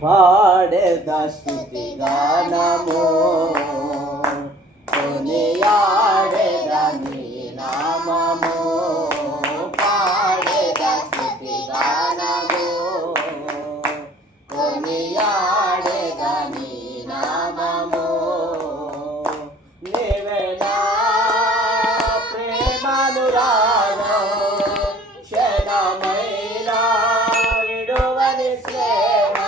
పాడేదా స్తుతి గానము కొనియాడేదా నీ నామము పాడేదా స్తుతి గానము కొనియాడేదా నీ నామము నీవే నా ప్రేమానురాగం క్షణమైనా విడువని స్నేహం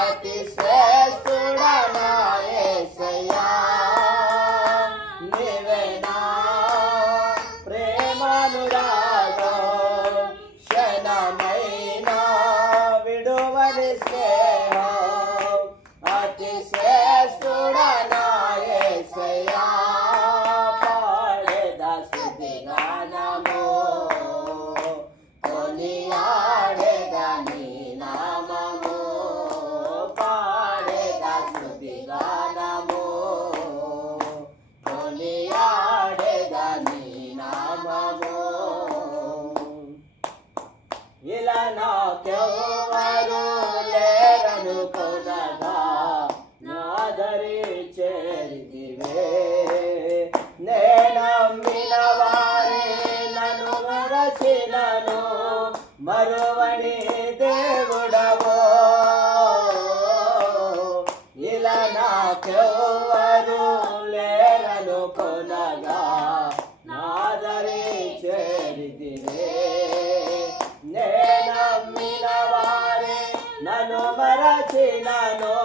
అతి శ్రేష్ఠుడా నా యేసయ్యా నీవే నా ప్రేమానురాగం క్షణమైనా విడువని స్నేహం అతి శ్రేష్ఠుడా నా యేసయ్యా పాడేదా స్తుతి గానము కొనియాడేదా నీ నామము పాడేదా స్తుతి గానము కొనియాడేదా నీ నామము ఇలా నాకెవ్వరు లేరనుకొనగా నాదరి చేరితివే నేనమ్మిన వారే నన్ను మరచినను మరువని దేవుడవో ఇలా నాకెవ్వరు లేరనుకొనగా నాదరి చేరితివే నేనమ్మిన వారే నన్ను మరచినను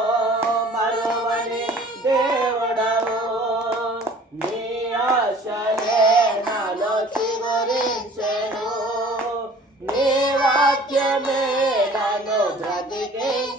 మరువని దేవుడవు నీ ఆశలే నాలో చిగురించెను నీ వాక్యమే